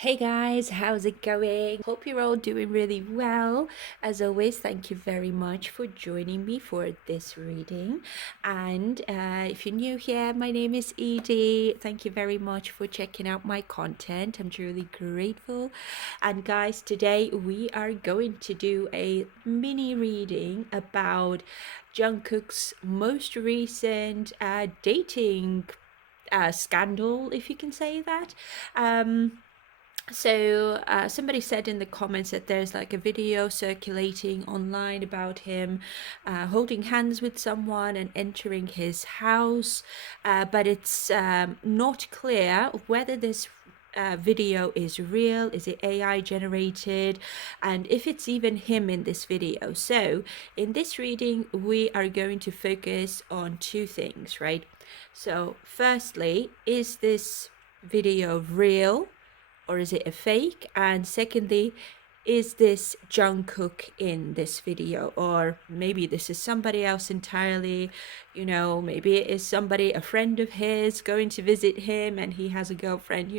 Hey guys, how's it going? Hope you're all doing really well. As always, thank you very much for joining me for this reading. And if you're new here, my name is Edie. Thank you very much for checking out my content. I'm truly grateful. And guys, today we are going to do a mini reading about Jungkook's most recent dating scandal, if you can say that. Somebody said in the comments that there's like a video circulating online about him holding hands with someone and entering his house, but it's not clear whether this video is real, is it AI generated, and if it's even him in this video. So in this reading, we are going to focus on two things, right? So firstly, is this video real? Or is it a fake? And secondly, is this Jungkook in this video? Or maybe this is somebody else entirely, maybe it is somebody, a friend of his, going to visit him and he has a girlfriend,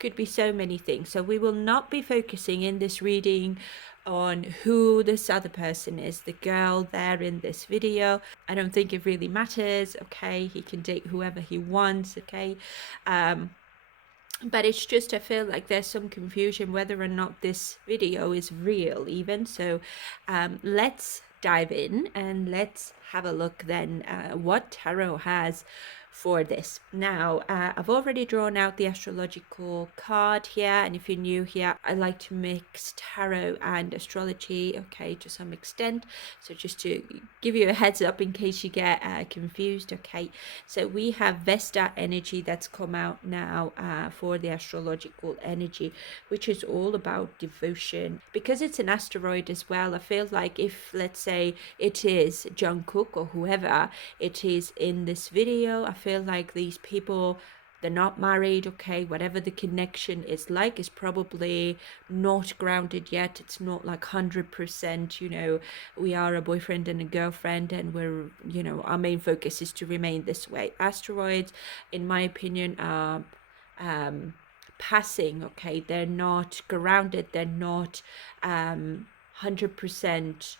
could be so many things. So we will not be focusing in this reading on who this other person is, the girl there in this video. I don't think it really matters, okay? He can date whoever he wants, okay? But it's just, I feel like there's some confusion whether or not this video is real even. So let's dive in and let's have a look then what tarot has for this. Now, I've already drawn out the astrological card here, and if you're new here, I like to mix tarot and astrology, okay, to some extent. So just to give you a heads up in case you get confused, okay. So we have Vesta energy that's come out now for the astrological energy, which is all about devotion. Because it's an asteroid as well, I feel like if, let's say, it is Jungkook or whoever it is in this video, I feel like these people, they're not married, okay, whatever the connection is like is probably not grounded yet. It's not like 100%, we are a boyfriend and a girlfriend and we're, our main focus is to remain this way. Asteroids, in my opinion, are passing, okay, they're not grounded, they're not 100%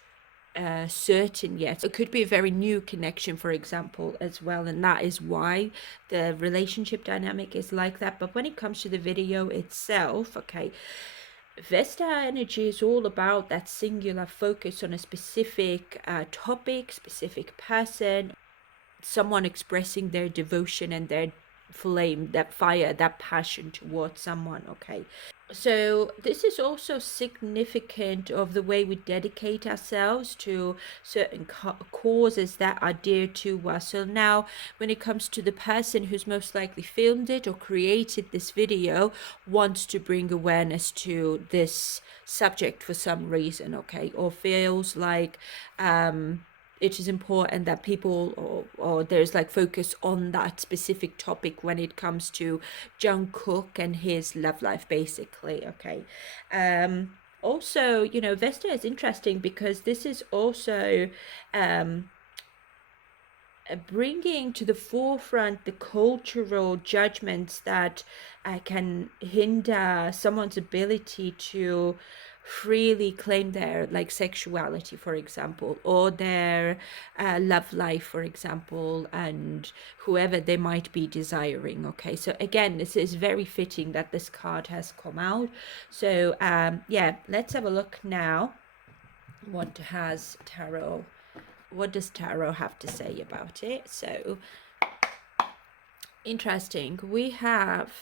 certain yet. It could be a very new connection, for example, as well, and that is why the relationship dynamic is like that. But when it comes to the video itself, okay, Vesta energy is all about that singular focus on a specific topic, specific person, someone expressing their devotion and their flame, that fire, that passion towards someone, okay. So this is also significant of the way we dedicate ourselves to certain causes that are dear to us. So now when it comes to the person who's most likely filmed it or created this video, wants to bring awareness to this subject for some reason, okay, or feels like it is important that people or there's like focus on that specific topic when it comes to Jungkook and his love life, basically, okay. Also, Vesta is interesting because this is also bringing to the forefront the cultural judgments that can hinder someone's ability to freely claim their like sexuality, for example, or their love life, for example, and whoever they might be desiring, okay. So again, this is very fitting that this card has come out. So yeah, let's have a look now what does tarot have to say about it. So interesting, we have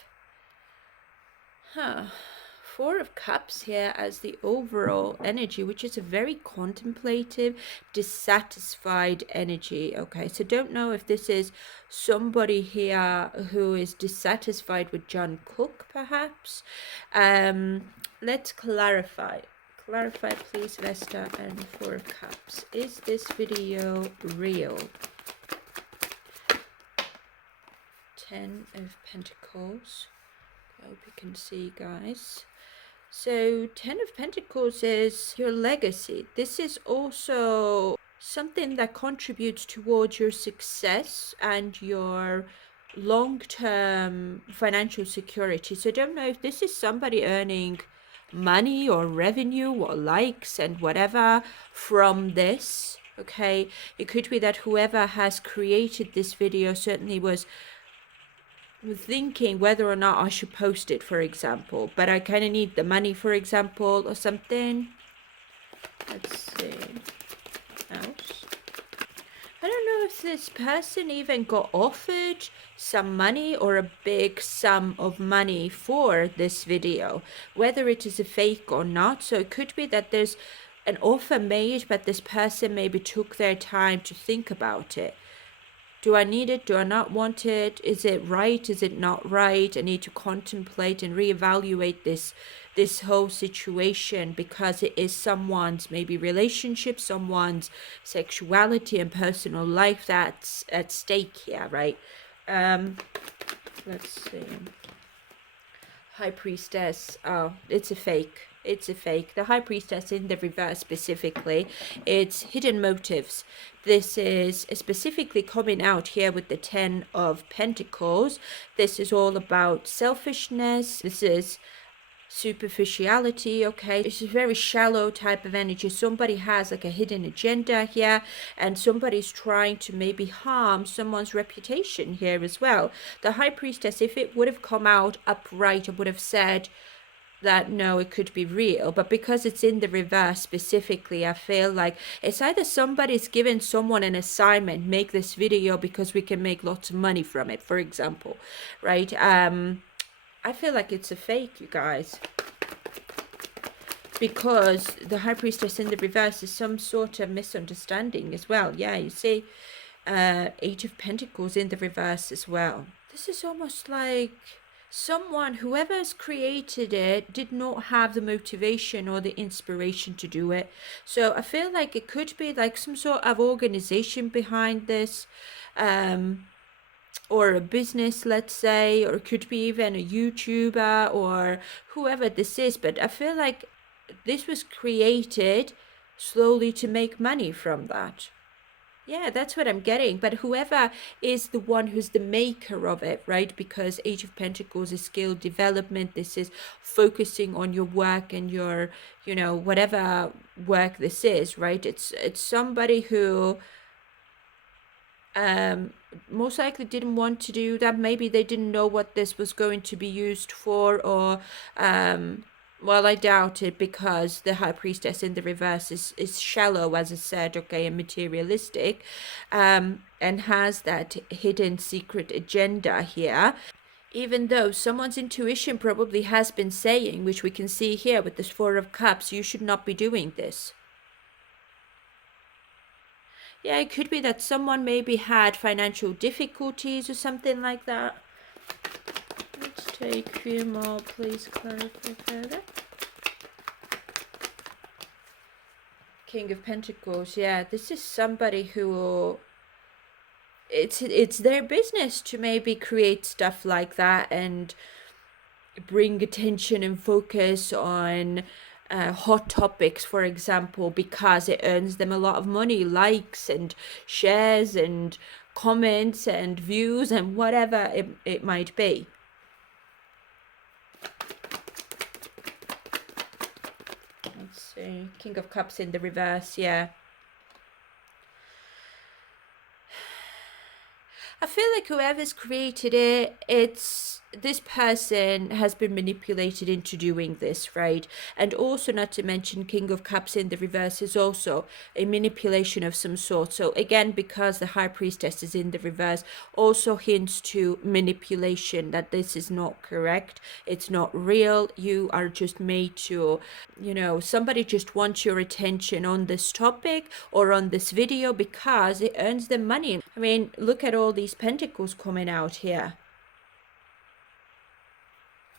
Four of Cups here as the overall energy, which is a very contemplative, dissatisfied energy, okay. So don't know if this is somebody here who is dissatisfied with Jungkook, perhaps. Let's clarify, please, Vesta and Four of Cups. Is this video real? Ten of Pentacles. I hope you can see, guys. So 10 of Pentacles is your legacy. This is also something that contributes towards your success and your long-term financial security. So I don't know if this is somebody earning money or revenue or likes and whatever from this. Okay, it could be that whoever has created this video certainly was thinking whether or not I should post it, for example, but I kind of need the money, for example, or something. Let's see. Else. I don't know if this person even got offered some money or a big sum of money for this video, whether it is a fake or not. So it could be that there's an offer made, but this person maybe took their time to think about it. Do I need it? Do I not want it? Is it right? Is it not right? I need to contemplate and reevaluate this whole situation, because it is someone's maybe relationship, someone's sexuality and personal life that's at stake here, right? Let's see. High Priestess. Oh, it's a fake. It's a fake. The High Priestess in the reverse specifically, it's hidden motives. This is specifically coming out here with the 10 of Pentacles. This is all about selfishness. This is superficiality. Okay, it's a very shallow type of energy. Somebody has like a hidden agenda here, and somebody's trying to maybe harm someone's reputation here as well. The High Priestess, if it would have come out upright, I would have said that no, it could be real, but because it's in the reverse specifically, I feel like it's either somebody's given someone an assignment, make this video because we can make lots of money from it, for example, right? I feel like it's a fake, you guys, because the High Priestess in the reverse is some sort of misunderstanding as well. Yeah, you see, 8 of Pentacles in the reverse as well. This is almost like someone, whoever's created it, did not have the motivation or the inspiration to do it. So I feel like it could be like some sort of organization behind this, or a business, let's say, or it could be even a YouTuber or whoever this is. But I feel like this was created slowly to make money from that. Yeah, that's what I'm getting. But whoever is the one who's the maker of it, right? Because Age of Pentacles is skill development. This is focusing on your work and your, you know, whatever work this is, right? It's somebody who most likely didn't want to do that. Maybe they didn't know what this was going to be used for, or well, I doubt it, because the High Priestess in the reverse is shallow, as I said, okay, and materialistic, and has that hidden secret agenda here. Even though someone's intuition probably has been saying, which we can see here with this 4 of Cups, you should not be doing this. Yeah, it could be that someone maybe had financial difficulties or something like that. Let's take a few more, please clarify further. King of Pentacles, yeah, this is somebody who it's their business to maybe create stuff like that and bring attention and focus on hot topics, for example, because it earns them a lot of money, likes and shares and comments and views and whatever it might be. Let's see, King of Cups in the reverse, yeah. I feel like whoever's created it, this person has been manipulated into doing this, right? And also, not to mention, King of Cups in the reverse is also a manipulation of some sort. So again, because the High Priestess is in the reverse, also hints to manipulation, that this is not correct, it's not real, you are just made to, you know, somebody just wants your attention on this topic or on this video because it earns them money. I mean, look at all these pentacles coming out here.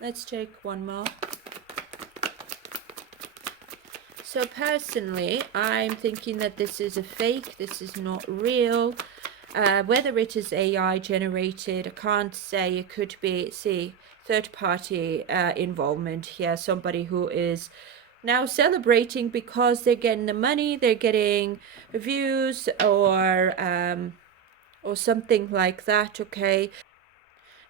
Let's take one more. So personally, I'm thinking that this is a fake. This is not real. Whether it is AI generated, I can't say. It could be, see, third party involvement here. Somebody who is now celebrating because they're getting the money, they're getting views, or something like that, okay?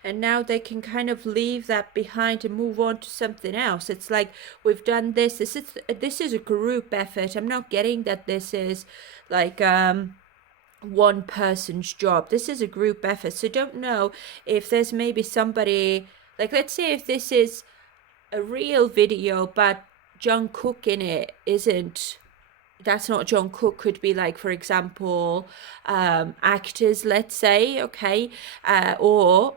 and now they can kind of leave that behind and move on to something else. It's like, we've done this. This is a group effort. I'm not getting that this is like one person's job. This is a group effort. So don't know if there's maybe somebody, like, let's say if this is a real video but John Cook in it isn't, that's not John Cook. Could be like, for example, actors, let's say, okay, or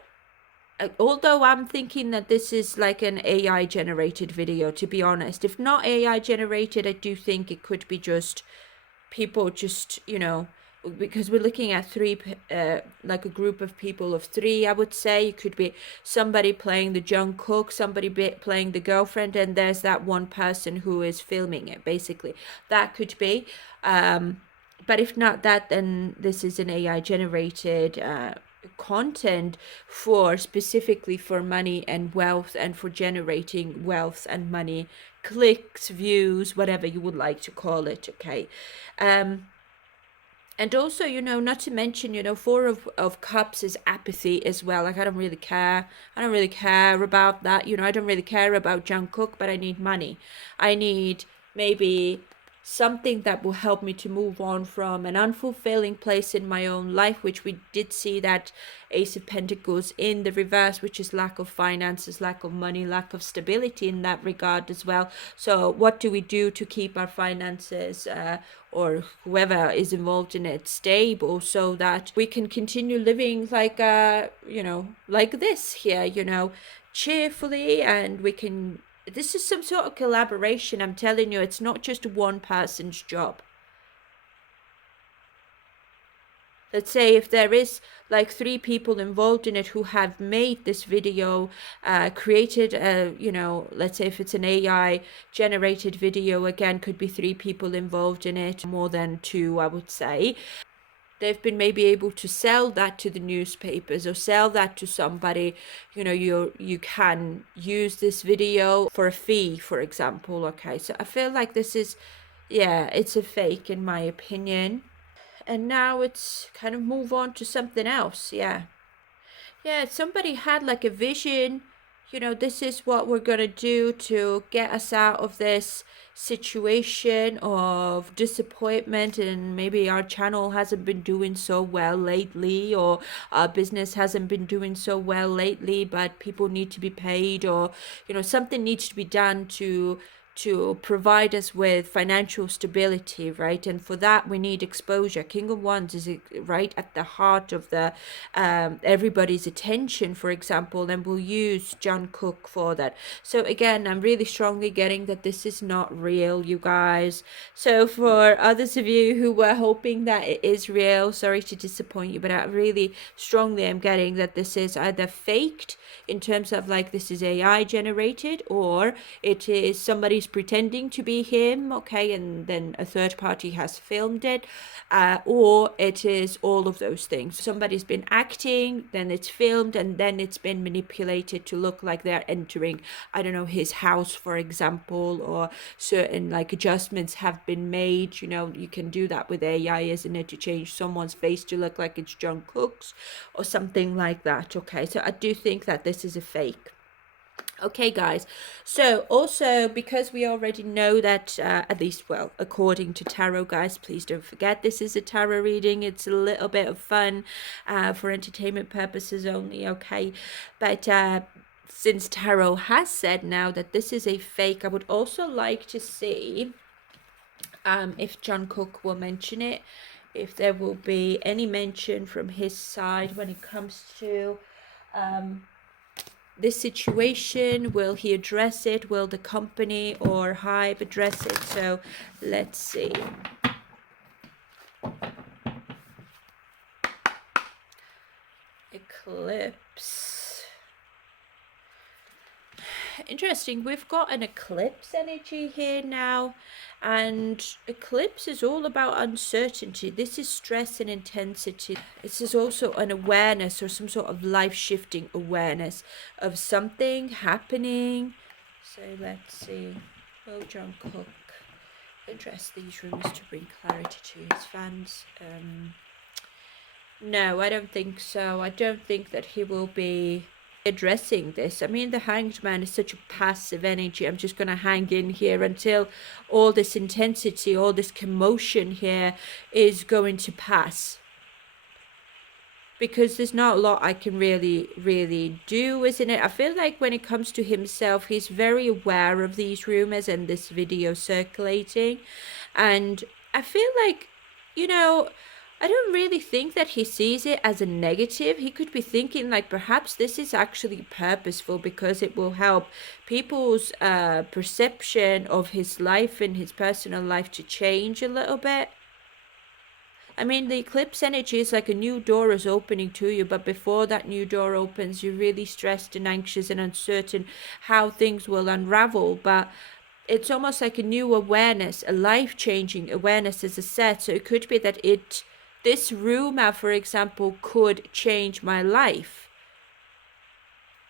although I'm thinking that this is like an AI generated video, to be honest. If not AI generated, I do think it could be just people just, because we're looking at three, like a group of people of three, I would say. It could be somebody playing the John Cook, somebody playing the girlfriend, and there's that one person who is filming it, basically. That could be. But if not that, then this is an AI generated content for specifically for money and wealth, and for generating wealth and money, clicks, views, whatever you would like to call it, okay. And also, not to mention, Four of Cups is apathy as well. Like, I don't really care. I don't really care about that. I don't really care about John Cook, but I need money. I need maybe something that will help me to move on from an unfulfilling place in my own life, which we did see that Ace of Pentacles in the reverse, which is lack of finances, lack of money, lack of stability in that regard as well. So what do we do to keep our finances, or whoever is involved in it, stable, so that we can continue living like like this here, cheerfully, and we can, this is some sort of collaboration. I'm telling you, it's not just one person's job. Let's say if there is like 3 people involved in it who have made this video, created a, let's say if it's an AI generated video, again, could be 3 people involved in it, more than 2, I would say. They've been maybe able to sell that to the newspapers or sell that to somebody. You can use this video for a fee, for example. Okay, so I feel like this is, it's a fake in my opinion. And now it's kind of move on to something else. Yeah, somebody had like a vision, this is what we're going to do to get us out of this situation of disappointment, and maybe our channel hasn't been doing so well lately, or our business hasn't been doing so well lately, but people need to be paid, or something needs to be done to provide us with financial stability, right? And for that we need exposure. King of Wands is right at the heart of the everybody's attention, for example, and we'll use John Cook for that. So again, I'm really strongly getting that this is not real, you guys. So for others of you who were hoping that it is real, sorry to disappoint you, but I really strongly am getting that this is either faked, in terms of like this is AI generated, or it is somebody's pretending to be him, okay, and then a third party has filmed it, or it is all of those things. Somebody's been acting, then it's filmed, and then it's been manipulated to look like they're entering, I don't know, his house, for example, or certain like adjustments have been made. You can do that with AI, isn't it, to change someone's face to look like it's John Cook's or something like that. Okay, so I do think that this is a fake. Okay, guys, so also because we already know that, at least, well, according to tarot, guys, please don't forget this is a tarot reading. It's a little bit of fun, for entertainment purposes only, okay? But since tarot has said now that this is a fake, I would also like to see if John Cook will mention it, if there will be any mention from his side when it comes to this situation. Will he address it? Will the company or Hype address it? So let's see. Eclipse. Interesting. We've got an eclipse energy here now, and eclipse is all about uncertainty. This is stress and intensity. This is also an awareness, or some sort of life-shifting awareness of something happening. So let's see. Will John Cook address these rumors to bring clarity to his fans? No, I don't think so. I don't think that he will be addressing this. I mean, the Hanged Man is such a passive energy. I'm just going to hang in here until all this intensity, all this commotion here is going to pass. Because there's not a lot I can really do, isn't it? I feel like when it comes to himself, he's very aware of these rumors and this video circulating. And I feel like, you know, I don't really think that he sees it as a negative. He could be thinking like perhaps this is actually purposeful because it will help people's perception of his life and his personal life to change a little bit. I mean, the eclipse energy is like a new door is opening to you, but before that new door opens, you're really stressed and anxious and uncertain how things will unravel. But it's almost like a new awareness, a life-changing awareness, as I said. So it could be that this rumor, for example, could change my life,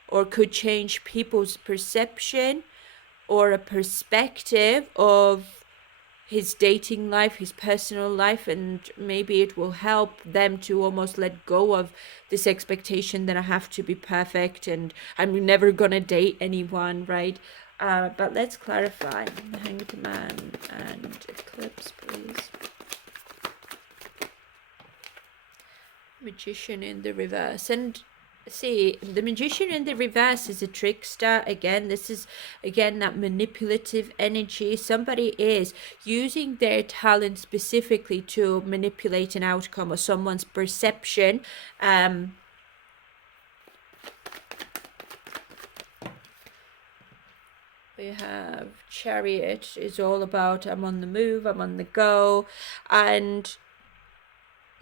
or could change people's perception or a perspective of his dating life, his personal life, and maybe it will help them to almost let go of this expectation that I have to be perfect and I'm never gonna date anyone, right? But let's clarify. Hanged Man and eclipse, please. Magician in the reverse. And see, the Magician in the reverse is a trickster. Again, this is again that manipulative energy. Somebody is using their talent specifically to manipulate an outcome or someone's perception. We have Chariot is all about I'm on the move, I'm on the go, and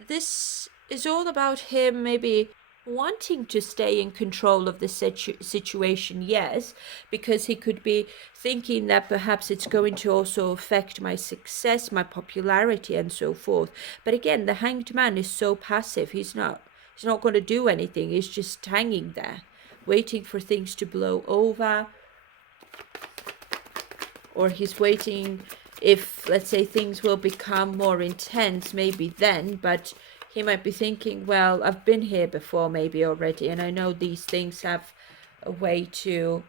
this is all about him maybe wanting to stay in control of the situation, yes, because he could be thinking that perhaps it's going to also affect my success, my popularity, and so forth. But again, the Hanged Man is so passive. He's not going to do anything. He's just hanging there, waiting for things to blow over, or he's waiting if, let's say, things will become more intense, maybe then, but he might be thinking, well, I've been here before maybe already, and I know these things have a way to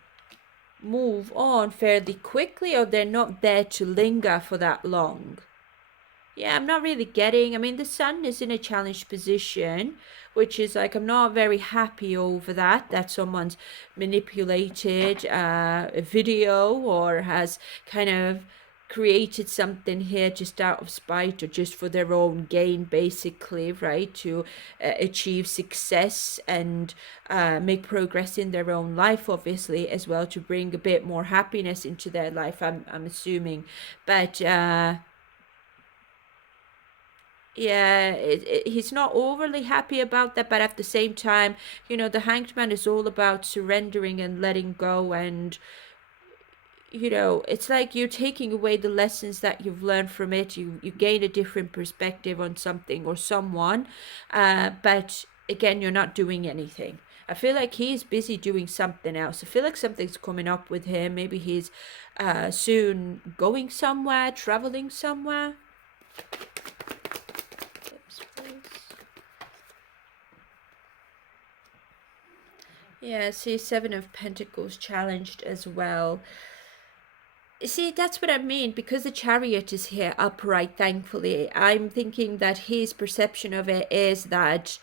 move on fairly quickly, or they're not there to linger for that long. Yeah, I'm not really getting, I mean, the Sun is in a challenged position, which is like, I'm not very happy over that someone's manipulated a video or has kind of created something here just out of spite or just for their own gain, basically, right, to achieve success and make progress in their own life, obviously, as well, to bring a bit more happiness into their life, I'm assuming. But yeah, he's not overly happy about that, but at the same time, you know, the Hanged Man is all about surrendering and letting go, and you know, it's like you're taking away the lessons that you've learned from it. You gain a different perspective on something or someone, but again, you're not doing anything. I feel like he's busy doing something else. I feel like something's coming up with him. Maybe he's soon going somewhere, traveling somewhere. Yeah, see, Seven of Pentacles challenged as well. See, that's what I mean. Because the Chariot is here upright, thankfully, I'm thinking that his perception of it is that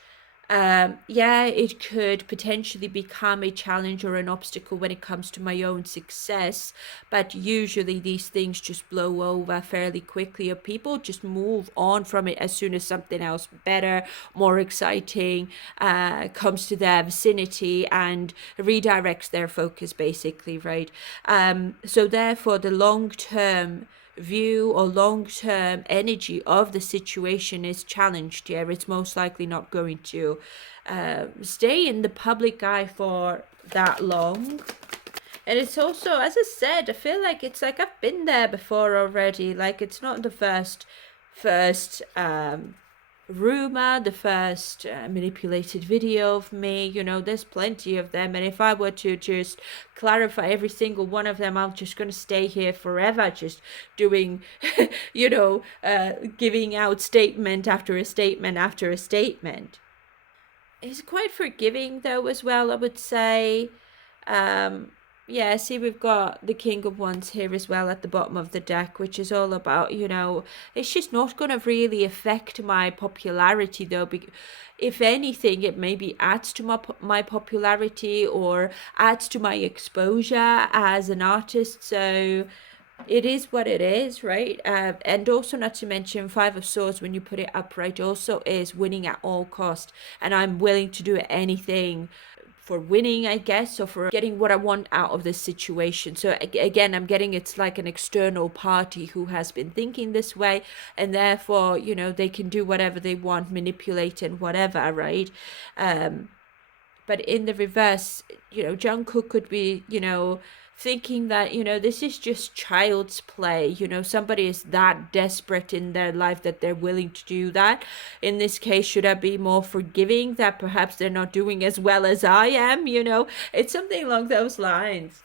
yeah, it could potentially become a challenge or an obstacle when it comes to my own success, but usually these things just blow over fairly quickly, or people just move on from it as soon as something else better, more exciting comes to their vicinity and redirects their focus, basically, right? So therefore, the long-term view or long-term energy of the situation is challenged here. It's most likely not going to stay in the public eye for that long. And it's also, as I said, I feel like it's like I've been there before already. Like, it's not the first rumor, the first manipulated video of me. You know, there's plenty of them, and if I were to just clarify every single one of them, I'm just going to stay here forever, just doing you know, giving out statement after a statement after a statement. He's quite forgiving though as well, I would say. Um, yeah, see, we've got the King of Wands here as well at the bottom of the deck, which is all about, it's just not going to really affect my popularity though. If anything, it maybe adds to my popularity or adds to my exposure as an artist. So it is what it is, right? And also, not to mention, Five of Swords, when you put it upright, also is winning at all cost. And I'm willing to do anything for winning, I guess, or for getting what I want out of this situation. So again, I'm getting it's like an external party who has been thinking this way, and therefore, they can do whatever they want, manipulate and whatever, right? But in the reverse, Jungkook could be, thinking that, this is just child's play. Somebody is that desperate in their life that they're willing to do that. In this case, should I be more forgiving that perhaps they're not doing as well as I am? It's something along those lines.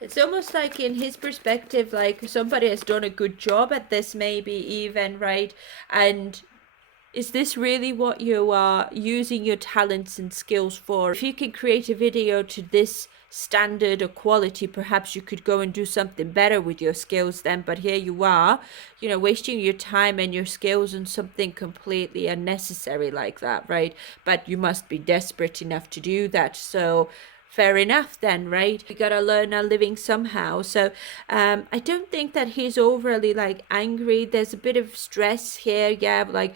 It's almost like in his perspective, like somebody has done a good job at this, maybe even, right? And is this really what you are using your talents and skills for? If you can create a video to this standard or quality, perhaps you could go and do something better with your skills then. But here you are, wasting your time and your skills on something completely unnecessary like that, right? But you must be desperate enough to do that. So fair enough then, right? We gotta learn our living somehow. So I don't think that he's overly like angry. There's a bit of stress here, yeah, like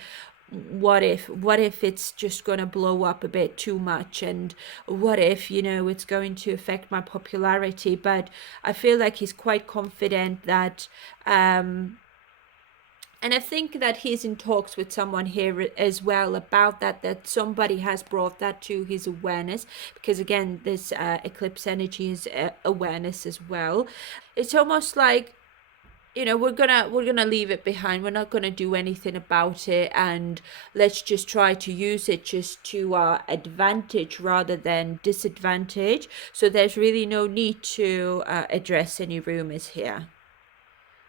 what if it's just going to blow up a bit too much, and what if it's going to affect my popularity. But I feel like he's quite confident that and I think that he's in talks with someone here as well about that somebody has brought that to his awareness, because again, this eclipse energy is awareness as well. It's almost like we're gonna leave it behind. We're not gonna do anything about it, and let's just try to use it just to our advantage rather than disadvantage. So there's really no need to address any rumors here.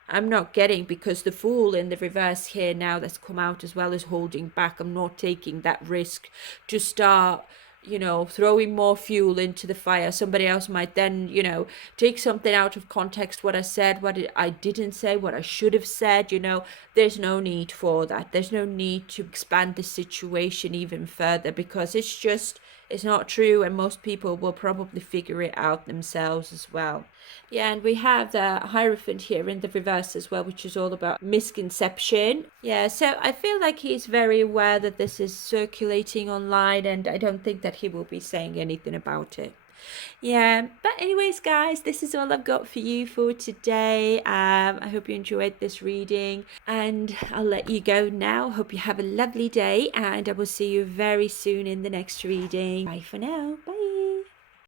I'm not getting, because the Fool in the reverse here now that's come out as well is holding back. I'm not taking that risk to start throwing more fuel into the fire. Somebody else might then, take something out of context, what I said, I didn't say, what I should have said. There's no need for that. There's no need to expand the situation even further, because it's not true, and most people will probably figure it out themselves as well. Yeah, and we have the Hierophant here in the reverse as well, which is all about misconception. Yeah, so I feel like he's very aware that this is circulating online, and I don't think that he will be saying anything about it. Yeah, but anyways, guys, this is all I've got for you for today. I hope you enjoyed this reading, and I'll let you go now. Hope you have a lovely day, and I will see you very soon in the next reading. Bye for now. Bye.